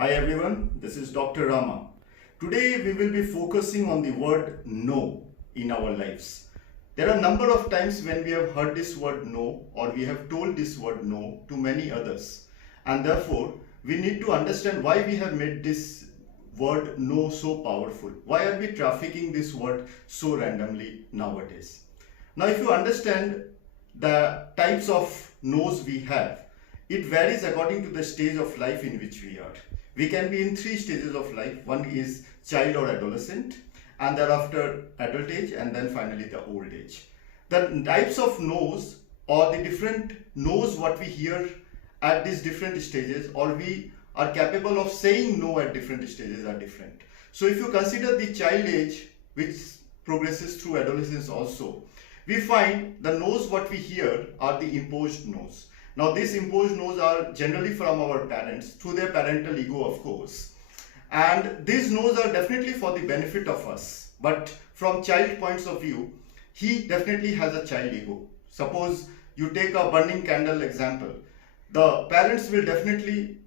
Hi everyone, this is Dr. Rama. Today we will be focusing on the word no in our lives. There are a number of times when we have heard this word no or we have told this word no to many others, and therefore we need to understand why we have made this word no so powerful. Why are we trafficking this word so randomly nowadays? Now if you understand the types of no's we have, it varies according to the stage of life in which we are. We can be in three stages of life. One is child or adolescent, and thereafter adult age, and then finally the old age. The types of no's or the different no's what we hear at these different stages, or we are capable of saying no at different stages, are different. So if you consider the child age, which progresses through adolescence also, we find the no's what we hear are the imposed no's. Now these imposed no's are generally from our parents, through their parental ego of course. And these no's are definitely for the benefit of us. But from child points of view, he definitely has a child ego. Suppose you take a burning candle example. The parents will definitely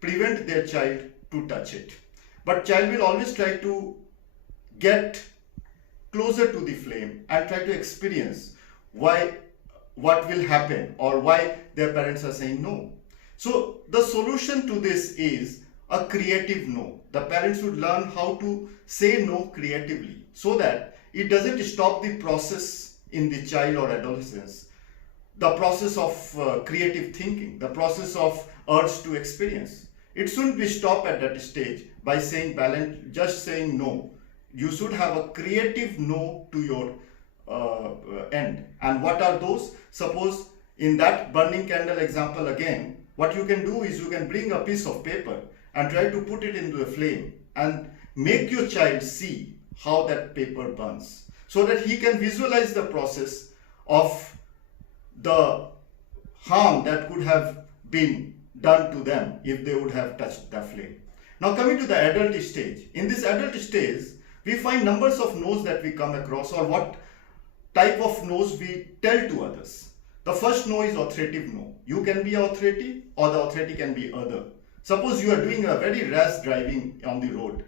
prevent their child to touch it. But child will always try to get closer to the flame and try to experience what will happen or why their parents are saying no. So the solution to this is a creative no. The parents should learn how to say no creatively so that it doesn't stop the process in the child or adolescence, the process of creative thinking, the process of urge to experience. It shouldn't be stopped at that stage by saying just saying no. You should have a creative no to your end. And what are those? Suppose in that burning candle example again, what you can do is you can bring a piece of paper and try to put it into a flame and make your child see how that paper burns, so that he can visualize the process of the harm that could have been done to them if they would have touched the flame. Now coming to the adult stage. In this adult stage, we find numbers of no's that we come across, or what type of no's we tell to others. The first no is authoritative no. You can be authority or the authority can be other. Suppose you are doing a very rash driving on the road.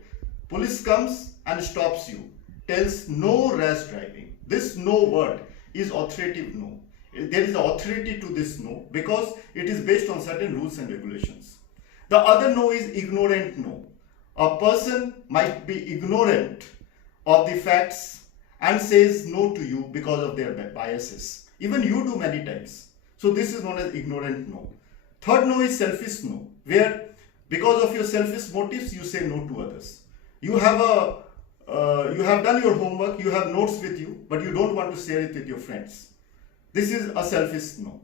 Police comes and stops you, tells no rash driving. This no word is authoritative no. There is authority to this no because it is based on certain rules and regulations. The other no is ignorant no. A person might be ignorant of the facts and says no to you because of their biases. Even you do many times. So this is known as ignorant no. Third no is selfish no, where because of your selfish motives you say no to others. You have done your homework, you have notes with you, but you don't want to share it with your friends. This is a selfish no.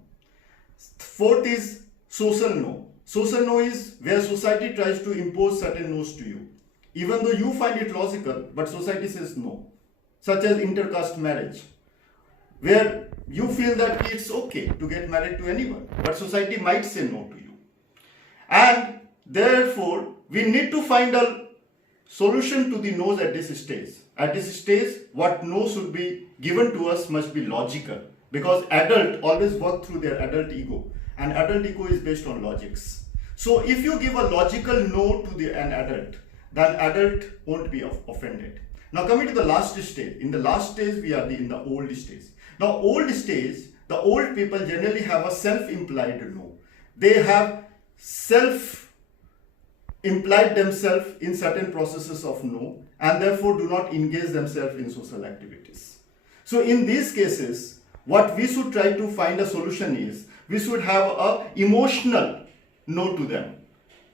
Fourth is social no. Social no is where society tries to impose certain no's to you, even though you find it logical, but society says no. Such as intercaste marriage, where you feel that it's okay to get married to anyone, but society might say no to you. And therefore, we need to find a solution to the no's at this stage. At this stage, what no should be given to us must be logical, because adult always work through their adult ego, and adult ego is based on logics. So if you give a logical no to an adult, then adult won't be offended. Now coming to the last stage. In the last stage, we are in the old stage. Now old stage, the old people generally have a self-implied no. They have self-implied themselves in certain processes of no, and therefore do not engage themselves in social activities. So in these cases, what we should try to find a solution is, we should have a emotional no to them,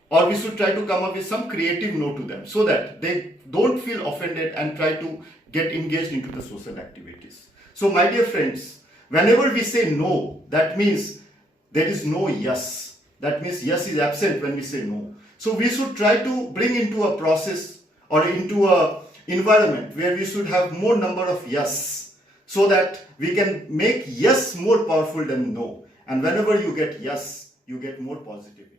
or we should try to come up with some creative no to them so that they don't feel offended and try to get engaged into the social activities. So my dear friends, whenever we say no, that means there is no yes. That means yes is absent when we say no. So we should try to bring into a process or into a environment where we should have more number of yes, so that we can make yes more powerful than no. And whenever you get yes, you get more positivity.